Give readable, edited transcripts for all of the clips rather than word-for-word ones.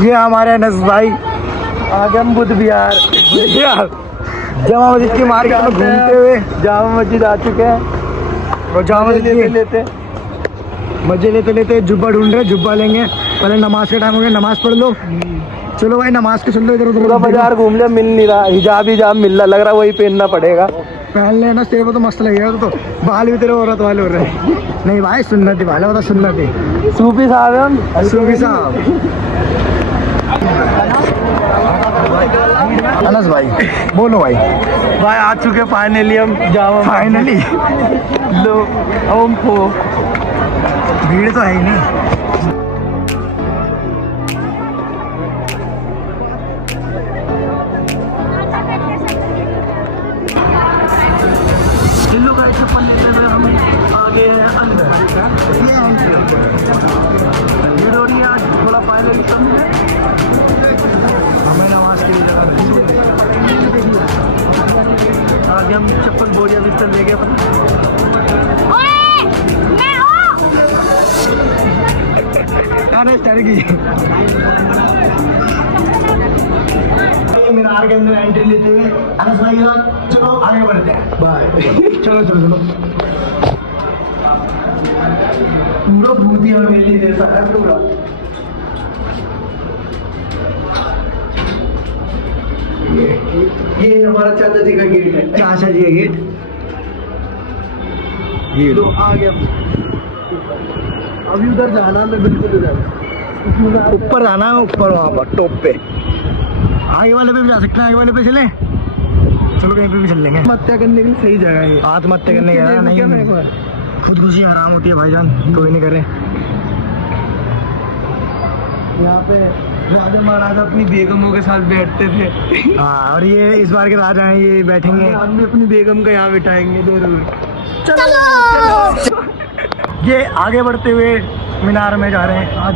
ये हमारे अनस भाई आगे हम बुद्ध विहार जामा मस्जिद की मार्केट में घूमते हुए जामा मस्जिद आ चुके हैं और जामा मस्जिद लेते जुब्बा ढूंढ रहे, जुब्बा लेंगे। पहले नमाज का टाइम हो गया, नमाज पढ़ लो। चलो भाई नमाज के चल लो, इधर उधर बाजार घूम लिया, मिल नहीं रहा। हिजाब मिल रहा, लग रहा वही पहनना पड़ेगा। पहन लेना, तेरे को तो मस्त लगेगा। तो बाल भी तेरे औरत वाले हो रहे हैं। नहीं भाई सुन्नती वाले होता, सुन्नती सूफी साहब है हम, सूफी साहब। अनस भाई बोलो भाई आ चुके फाइनली हम जामा। फाइनली लो हम को भीड़ तो है ही नहीं। आगे हम चप्पल बोरिया बिस्तर लेके मीनार के अंदर एंट्री लेते हुए अनस भाई चलो आगे बढ़ते हैं। बाय चलो चलो चलो। पूरा भूतिया हवेली जैसा है पूरा। ये हमारा चाचा जी का गेट है। चाचा जी का गेट ये लो आ गया। अभी उधर जाना है, बिल्कुल उधर ऊपर जाना है, ऊपर वहाँ पर टॉप पे। आगे वाले पे भी जा सकते हैं, आगे वाले पे चले। चलो कहीं पे भी चल लेंगे। आत्महत्या करने की सही जगह है। आत्महत्या करने का नहीं, खुदकुशी आराम होती है भाईजान, कोई नहीं करे। यहाँ पे राजा महाराजा अपनी बेगमों के साथ बैठते थे। हाँ, और ये इस बार के राजा हैं, ये बैठेंगे। हम भी अपनी बेगम को यहाँ बिठाएंगे। चलो ये आगे बढ़ते हुए मीनार में जा रहे हैं। आज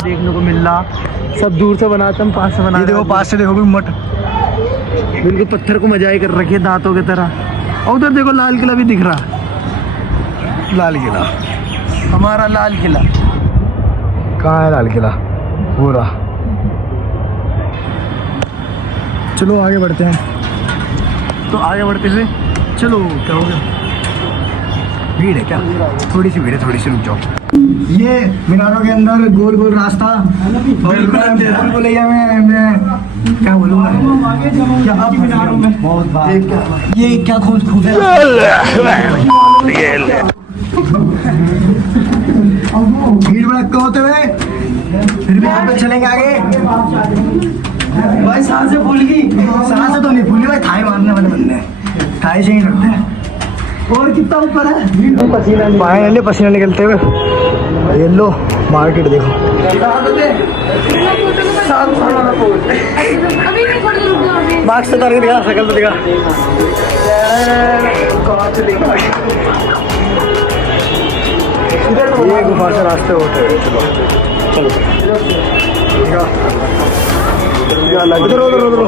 देखने को मिल रहा, सब दूर से बनाते हम पास से बना। देखो पास से देखो मठ, बिल्कुल पत्थर को मजाई कर रखी है दांतों की तरह। और उधर देखो लाल किला भी दिख रहा। लाल किला, हमारा लाल किला कहाँ है? लाल किला पूरा। चलो आगे बढ़ते हैं। तो आगे बढ़ते हुए चलो। क्या हो गया? भीड़ है क्या? थोड़ी सी भीड़ है, थोड़ी सी रुक जाओ। ये मीनारों के अंदर गोल गोल रास्ता बिल्कुल मैं क्या बोलूँगा, मीनारों में ये क्या खोज है। भीड़ भड़क होते हुए फिर भी यहाँ पे चलेंगे आगे। भाई सांसें भूल गई। सांसें तो नहीं भूली भाई, थाई मारने वाले बंदे हैं, थाई से ही करते हैं। और कितना ऊपर है? फाइनली पसीना निकलते हुए ये लो मार्केट देखो। मार्क्स तो उतार के दिखा, शकल तो दिखा। ये गुफा से रास्ते होते हैं। चलो चलो उधर उधर उधर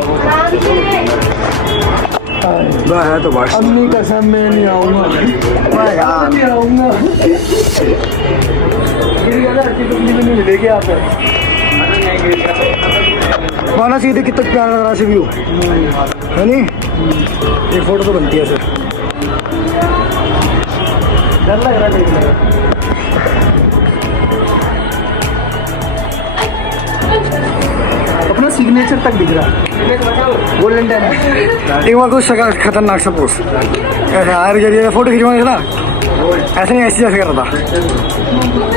है तो बस। अम्मी कसम मैं नहीं आऊँगा, नहीं आऊँगा। नहीं मिलेगी यहाँ पे। माना सीधे कितना प्यारा लग रहा है व्यू है नहीं? एक फोटो तो बनती है सर। डर लग रहा है देखने। अपना सिग्नेचर तक दिख रहा। गोल्डन टेम्पल एक बार कुछ खतरनाक सा पोस्ट यार, जरिए फोटो खिंचवाने ना ऐसे नहीं, ऐसे जैसे कर रहा था।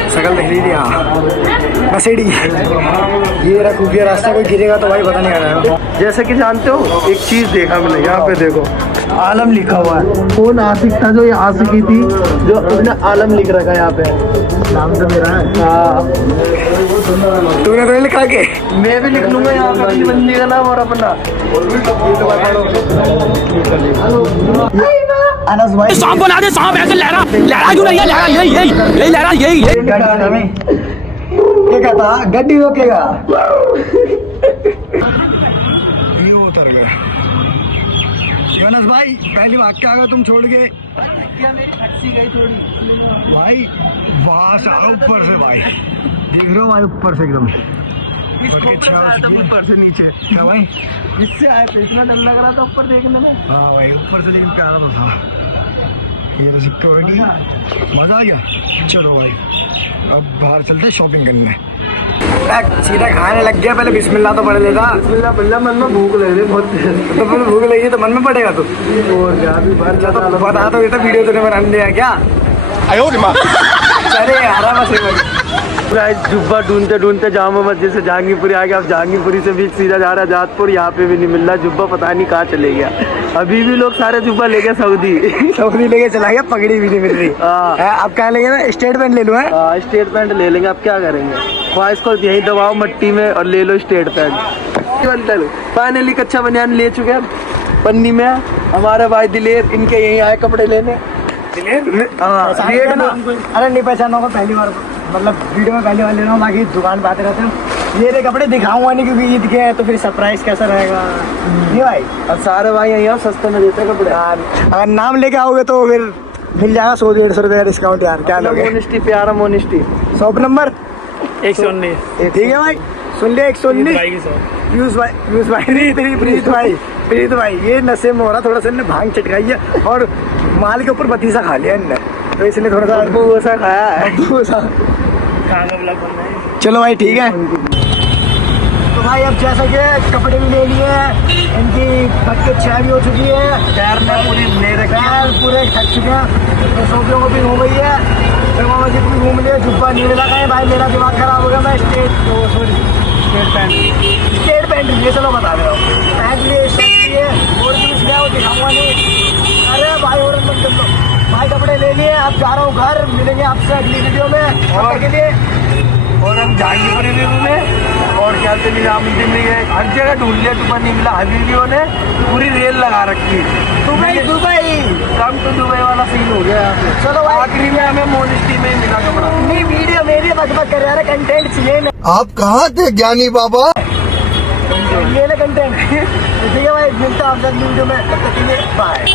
शकल देख लीजिए। हाँ नशेड़ी, ये रहा खुफिया रास्ता, कोई गिरेगा तो भाई पता नहीं आ रहा है। जैसे कि जानते हो एक चीज देखा मैंने, यहाँ पे देखो आलम लिखा हुआ है। कौन आशिक था जो ये आशिकी थी, जो उसने आलम लिख रखा है यहाँ पे। नाम तो मेरा है। हाँ तूने तो लिखा के मैं भी लिख लूंगा यहाँ पे अपनी बंदी का नाम और अपना। अनस भाई सांप बना दे, सांप ऐसे लहरा लहरा क्यों नहीं है, लहरा यही लहरा यही। क्या कहता गड्डी रोकेगा ये उतर गया। अनस भाई पहली बात क्या आगा तुम छोड़ के मेरी खच्ची गई थोड़ी भाई वहां से आओ ऊपर से भाई देख रहे हो भाई ऊपर से एकदम ऊपर से नीचे। क्या भाई इससे आए तो इतना डर लग रहा था ऊपर देखने में। हाँ भाई ऊपर से लेकिन प्यारा तो था। ये तो सिक्योरिटी मजा आ गया। चलो भाई अब बाहर चलते शॉपिंग करने। सीधा खाने लग गया, पहले बिस्मिल्लाह तो पढ़ लेता। बिस्मिल्लाह मन में भूख लग रही है बहुत। तो फिर भूख लगी तो मन में पड़ेगा तू और क्या अभी बाहर जाता तो बता तो ये तो वीडियो तूने बनाने दिया क्या? अरे यार बस जुब्बा ढूंढते ढूंढते जामा मस्जिद से जहांगीरपुरी आ गया। अब जहांगीरपुरी से भी सीधा जा रहा है जातपुर, यहाँ पे भी नहीं मिल रहा जुब्बा, पता नहीं कहाँ चले गया। अभी भी लोग सारे जुब्बा ले गए सऊदी। सऊदी लेके चला गया, पगड़ी भी नहीं मिल रही। अब क्या लेंगे ना, स्टेट बैंड ले लो है। स्टेट पैंट ले लेंगे। अब क्या करेंगे, ख्वाहिश को यहीं दबाओ मट्टी में और ले लो स्टेट पैंट। फाइनली कच्चा बनियान ले चुके हैं पन्नी में। हमारे भाई दिलेर इनके यहीं आए कपड़े लेने। अरे नहीं पहचाना होगा पहली बार, मतलब वीडियो में पहली बार ले रहा हूँ, बाकी दुकान पे आते रहते हैं। ये रे कपड़े दिखाऊंगा नहीं क्योंकि ईद के हैं तो फिर सरप्राइज कैसा रहेगा नहीं भाई। अब सारे भाई यहाँ सस्ते में देते हैं कपड़े। अगर नाम लेके आओगे तो फिर मिल जाएगा 100-150 रुपये का डिस्काउंट यार। क्या लोगे? मोनिस्टी प्यारा मोनिस्टी शॉप नंबर 119। ठीक है भाई सुन ले 119। पीयूष भाई नहीं प्रीत भाई ये नशे में हो रहा, थोड़ा सा इनने भांग चटकाई है और माल के ऊपर बतीसा खा लिया इनने, तो इसलिए थोड़ा सा भूसा खाया है। चलो भाई ठीक है। तो भाई अब जैसा कि कपड़े भी ले लिए हैं, इनकी थक के चाय भी हो चुकी है, पैर में पूरी ले रखे हैं, पूरे थक चुके हैं, तो सोफियों को भी हो गई है, फिर मामा जी भी घूम लिए। जुब्बा नहीं मिला कहीं भाई, मेरा दिमाग खराब हो गया। मैं स्टेट पैंट लिए, चलो बता दे रहा हूँ। पैंट लिए, शर्ट लिए और भी कुछ लिया वो दिखाऊंगा नहीं। अरे भाई और मत कर लो भाई, कपड़े ले लिए। अब जा रहा हूँ घर, मिलेंगे आपसे अगली वीडियो में। और के लिए और हम जहांगीरपुरी भी घूमे और क्या से निजामुद्दीन में गए, हर जगह ढूंढ लिया, दुबई नहीं मिला। हबीबियों ने पूरी रेल लगा रखी। दुबई कम तो दुबई वाला सीन हो गया यहाँ पे। चलो भाई आखिरी में हमें मोनिस्टी में ही मिला कपड़ा। नहीं वीडियो मेरी बकबक कर रहा है, कंटेंट चाहिए ना। आप कहाँ थे ज्ञानी बाबा? ये ना कंटेंट। ठीक है भाई, मिलता हूँ आपसे अगली वीडियो में, तब तक के लिए बाय।